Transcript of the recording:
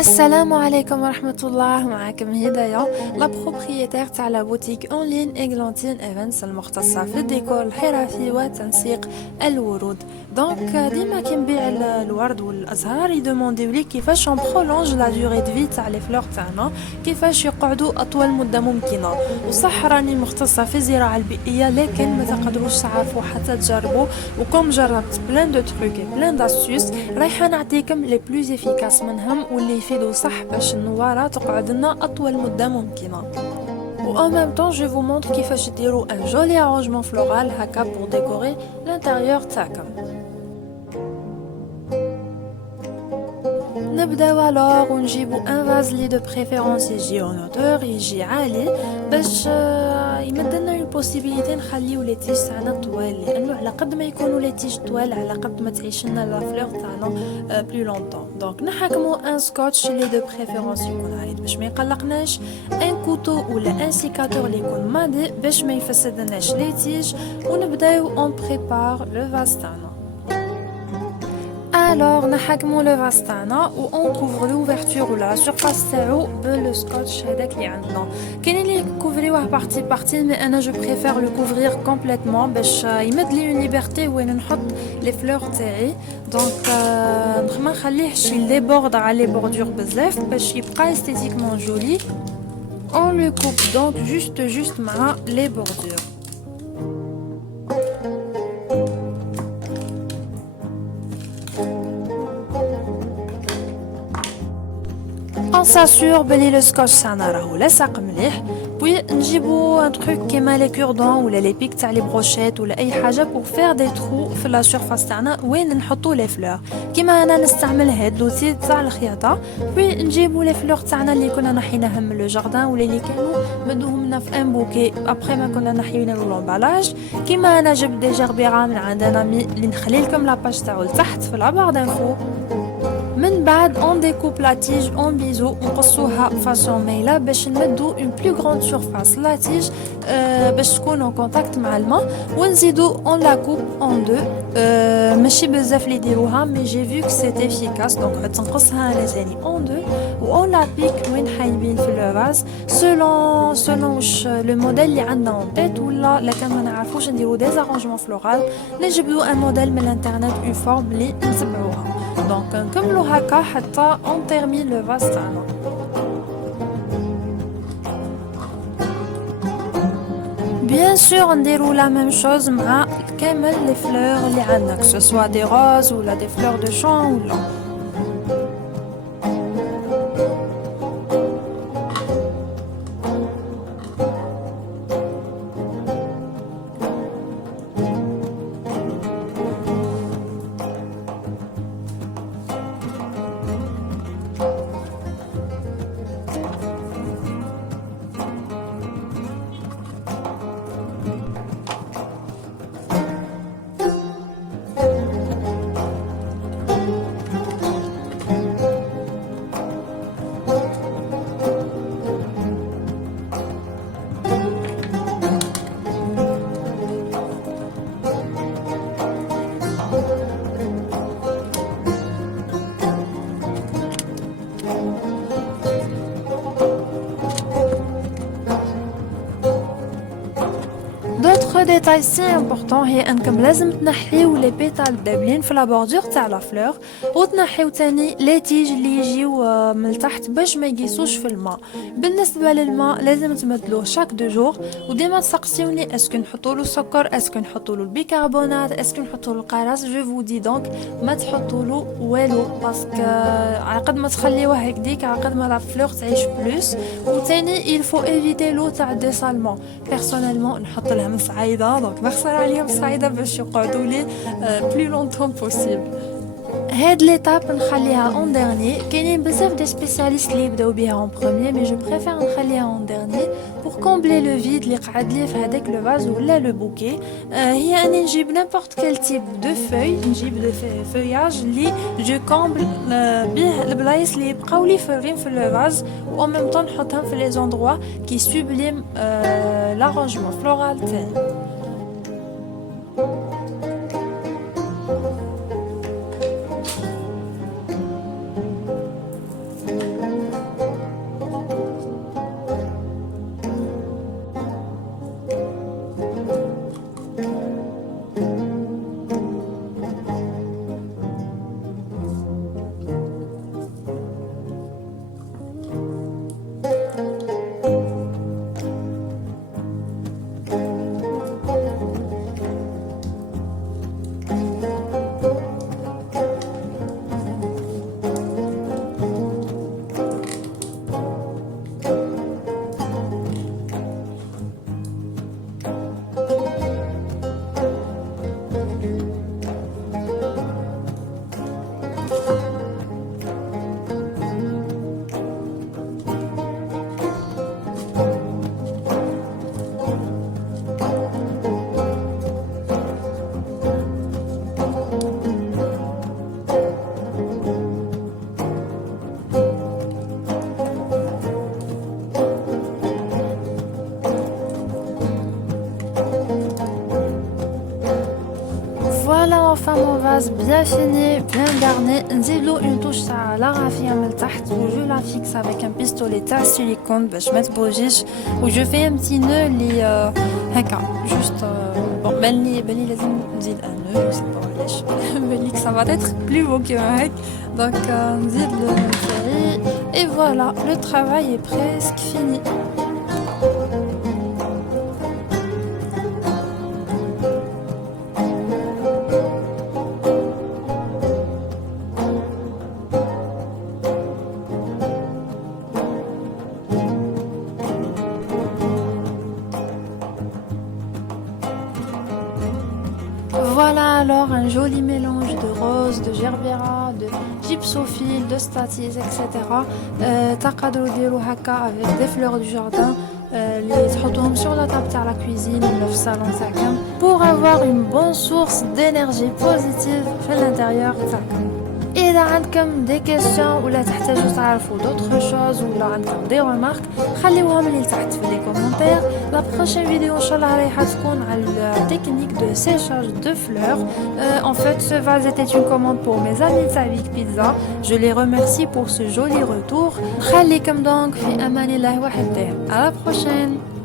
Assalamu alaikum wa rahmatullah, معاكم هدايا لا بروبريتير تاع لا بوتيك اون لين ايغلانتين ايفنتس المختصة في الديكور الحرفي وتنسيق الورود. دونك ديما كنبيع الورد والازهار يدومونديو لي كيفاش اون برولونج لا دوري دو في تاع لي فلور تاعنا، كيفاش يقعدوا اطول مدة ممكنة. وصح راني مختصة في الزراعة البيئية لكن ما تقدروش تعرفوا حتى تجربوا، وكم جربت بلان دو تروك بلان داستيوس رايحة نعطيكم لي بلوز افيكاس منهم واللي يفيدوا صح باش النوارة تقعد لنا أطول مدة ممكنة. و en même temps je vous montre كيفاش ديروا un joli arrangement floral هكا pour décorer l'intérieur تاعكم. نبداو الوغ ونجيبو ان فاز لي دو بريفيرونس يجي اون اوتور يجي عالي باش يمدلنا اون بوسيبيليتي نخليو لي تيج تاعنا طوال، لانه على قد ما يكونوا لي تيج طوال على قد ما تعيش لنا لا فلور تاعنا بلو لونطون. دونك نحكمو ان سكوتش لي دو بريفيرونس يكون عريض باش ما يقلقناش، ان كوتو ولا ان سيكاتور اللي يكون ماضي باش ما يفسدناش لي تيج، ونبداو اون بريبار لو فاز تاعنا. Alors, نحكمو لو فاز تاعنا و اون كوفر لوفرتور ولا سورفاس تاعو بلو سكوتش هذاك اللي عندنا. كاينين اللي كوفريوه بارتي بارتي، مي انا جو بريفير لو كوفرير كومبليتمون باش يمد لي اون ليبرتي وين نحط لي فلور تاعي. دونك ما نخليهش يديبورد على لي بوردور بزاف باش يبقى استيتيكمون جولي. On le coupe donc juste مع les bordures. On s'assure بلي لو سكوتش تاعنا راهو لاصق مليح، بوي نجيبو ان تروك كيما لي كوردون ولا لي بيك تاع لي بروشيت ولا اي حاجه بور فير دي ترو في لا سورفاس تاعنا وين نحطو لي فلور. كيما انا نستعمل هاد لوتي تاع الخياطه، بوي نجيبو لي فلور تاعنا اللي كنا نحيناهم من لو جاردان ولا اللي كانوا مدوهم لنا في ان بوكي ابري ما كنا نحينا لومبالاج. كيما انا جبت ديجا ربيعه من عند نامي اللي نخلي لكم لاباج تاعو لتحت في العبار دانفو. من بعد on découpe la tige en biseau ونقصوها فاسون ميله باش نمدو اون بلو غروند سورفاس لا تيج باش تكون ان كونتاكت مع الماء، ونزيدو on la coupe en deux. ماشي بزاف اللي يديروها مي جي فيو كو سيت افيكاس، دونك تنقصها انا ثاني en deux و on la pique وين حايبين في لو فاز سولون واش لو موديل اللي عندنا اون تيت، ولا لا كان ما نعرفوش نديرو دي زارونجمون فلورال نجبدو ان موديل من الانترنت اون فورم اللي نتبعوها. دونك نكملو هكا حتى اون تيرمين لو فاز تاعنا. بيان سور نديرو لا ميم شوز مع كامل لي فلور اللي عندنا، كو سوا دي روز ولا دي فلور دو شون ولا. D'autres détails si importants هي انكم لازم تنحيو لي بيتال دابلين في لا بوردور تاع لا فلور، وتنحيو تاني لي تيج اللي يجيو من التحت باش ما يقيسوش في الماء. بالنسبه للماء لازم تبدلوه شاك دو جور، وديما تسقسيوني اسكو نحطوا له سكر، اسكو نحطوا له البيكربونات، اسكو نحطوا له القراص. جو فو دي دونك ما تحطوا له والو باسكو على قد ما تخليوه هكديك على قد ما لا فلور تعيش بلوس. وتاني il faut éviter l'eau تاع الديسالمون. بيرسونيلمون نحط لهم صعيده، دونك نخسر عليهم صعيده باش يقعدوا لي بلو لونطون بوسيبل. هاد ليتاب نخليها اون ديرني، كاينين بزاف دي سبيسياليست اللي يبداو بها اون بروميير، مي جو بريفير نخليها اون ديرني بور كومبلي لو فيد اللي قعد لي في هذاك لو فاز ولا لو بوكي. هي اني نجيب نيمبورط كيل تيب دو فوي، نجيب دو فوياج اللي جو كومبل بيه البلايص اللي يبقاو لي فارغين في لو فاز، و ان ميم طون نحطهم في لي زوندروا كي سوبليم لارونجمون فلورال تاعي. mon vase bien fini, bien garni. نزيدلو une touche تاع لا رافية من تحت و je la fixe avec un pistolet تاع silicone باش ما تبوجيش و je fais un petit nœud اللي هكا juste bon بني لازم نزيد un nœud je sais pas علاش بني que ça va être plus beau que هيك donc نزيد le ferry et voilà le travail est presque fini. Voilà alors un joli mélange de rose, de gerbera, de gypsophile, de staties, etc. تقدروا ديروا هكا avec des fleurs du jardin اللي تحطوهم sur la table تاع la cuisine ولا في الصالون تاعكم pour avoir une bonne source d'énergie positive في l'intérieur تاعكم. إذا عندكم دي كيسيون ولا تحتاجوا تعرفوا d'autres choses ولا عندكم دي ريمارك خليوهم لي تحت في لي كومونتير. لا بروشين فيديو ان شاء الله رايحه تكون على التكنيك دو séchage de fleurs. En fait ce vase était une commande pour mes amis de Savik Pizza. Je les remercie pour ce joli retour. خليكم donc في امان الله وحده. À la prochaine.